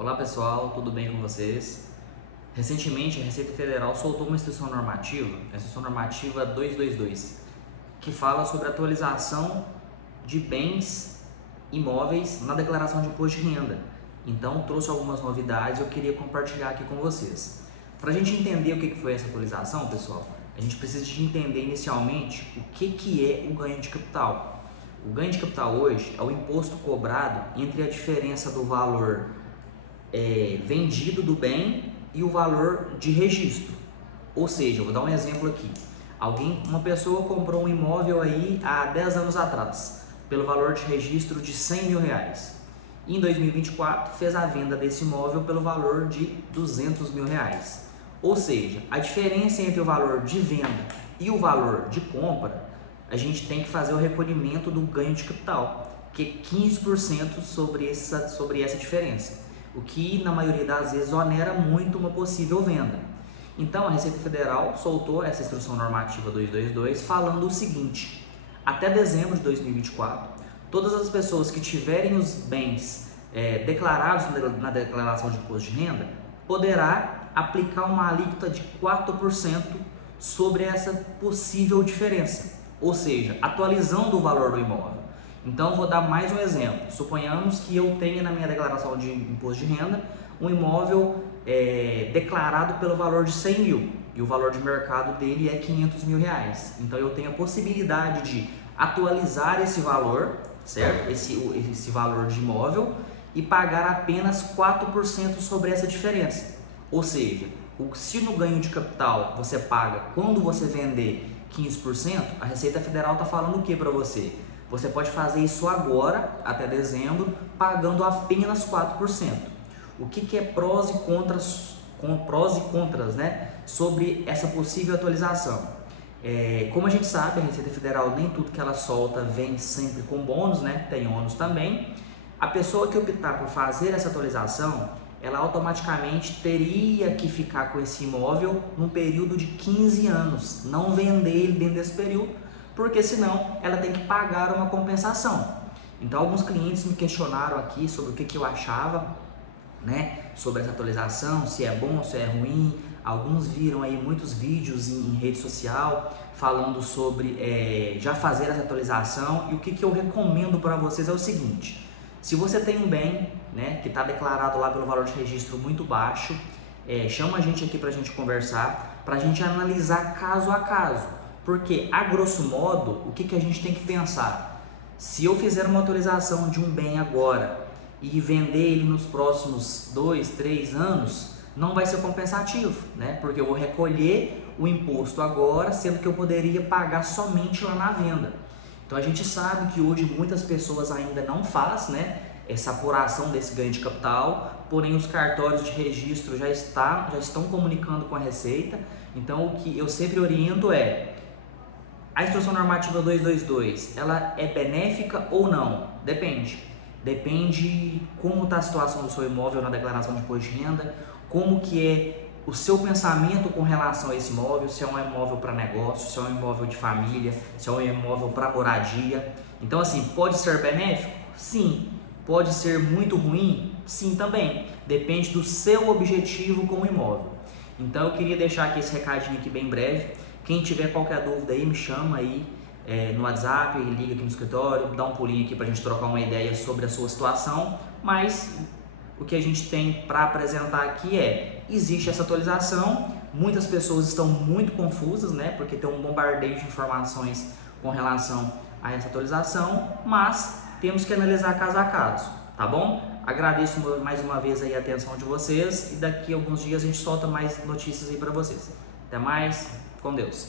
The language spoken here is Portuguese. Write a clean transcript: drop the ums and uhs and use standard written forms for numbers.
Olá pessoal, tudo bem com vocês? Recentemente a Receita Federal soltou uma instrução normativa, a instrução normativa 222, que fala sobre a atualização de bens imóveis na declaração de imposto de renda. Então trouxe algumas novidades e eu queria compartilhar aqui com vocês. Para a gente entender o que foi essa atualização, pessoal, a gente precisa de entender inicialmente o que é o ganho de capital. O ganho de capital hoje é o imposto cobrado entre a diferença do valor vendido do bem e o valor de registro. Ou seja, eu vou dar um exemplo aqui. Uma pessoa comprou um imóvel aí há 10 anos atrás, pelo valor de registro de R$100 mil. Em 2024, fez a venda desse imóvel pelo valor de R$200 mil. Ou seja, a diferença entre o valor de venda e o valor de compra, a gente tem que fazer o recolhimento do ganho de capital, que é 15% sobre essa diferença, o que na maioria das vezes onera muito uma possível venda. Então a Receita Federal soltou essa instrução normativa 222 falando o seguinte: até dezembro de 2024, todas as pessoas que tiverem os bens declarados na declaração de imposto de renda poderá aplicar uma alíquota de 4% sobre essa possível diferença, ou seja, atualizando o valor do imóvel. Então vou dar mais um exemplo. Suponhamos que eu tenha na minha declaração de imposto de renda um imóvel declarado pelo valor de 100 mil e o valor de mercado dele é R$500 mil. Então eu tenho a possibilidade de atualizar esse valor, certo? Esse valor de imóvel e pagar apenas 4% sobre essa diferença. Ou seja, se no ganho de capital você paga quando você vender 15%, a Receita Federal está falando o que para você? Você pode fazer isso agora, até dezembro, pagando apenas 4%. O que é prós e contras, né, sobre essa possível atualização? Como a gente sabe, a Receita Federal, nem tudo que ela solta vem sempre com bônus, né? Tem ônus também. A pessoa que optar por fazer essa atualização, ela automaticamente teria que ficar com esse imóvel num período de 15 anos, não vender ele dentro desse período, porque senão ela tem que pagar uma compensação. Então alguns clientes me questionaram aqui sobre o que eu achava, né, sobre essa atualização, se é bom, se é ruim. Alguns viram aí muitos vídeos em rede social falando sobre já fazer essa atualização, e o que eu recomendo para vocês é o seguinte: se você tem um bem, né, que está declarado lá pelo valor de registro muito baixo, chama a gente aqui para a gente conversar, para a gente analisar caso a caso, porque a grosso modo, o que a gente tem que pensar? Se eu fizer uma atualização de um bem agora e vender ele nos próximos 2, 3 anos, não vai ser compensativo, né? Porque eu vou recolher o imposto agora, sendo que eu poderia pagar somente lá na venda. Então a gente sabe que hoje muitas pessoas ainda não fazem, né, essa apuração desse ganho de capital, porém os cartórios de registro já estão comunicando com a Receita. Então o que eu sempre oriento é: a instrução normativa 222, ela é benéfica ou não? Depende como está a situação do seu imóvel na declaração de imposto de renda, como que é o seu pensamento com relação a esse imóvel, se é um imóvel para negócio, se é um imóvel de família, se é um imóvel para moradia. Então assim, pode ser benéfico? Sim. Pode ser muito ruim? Sim também. Depende do seu objetivo com o imóvel. Então eu queria deixar aqui esse recadinho aqui bem breve. Quem tiver qualquer dúvida aí, me chama aí no WhatsApp, liga aqui no escritório, dá um pulinho aqui para a gente trocar uma ideia sobre a sua situação. Mas o que a gente tem para apresentar aqui existe essa atualização. Muitas pessoas estão muito confusas, né, porque tem um bombardeio de informações com relação a essa atualização, mas temos que analisar caso a caso, tá bom? Agradeço mais uma vez aí a atenção de vocês e daqui a alguns dias a gente solta mais notícias aí para vocês. Até mais, com Deus!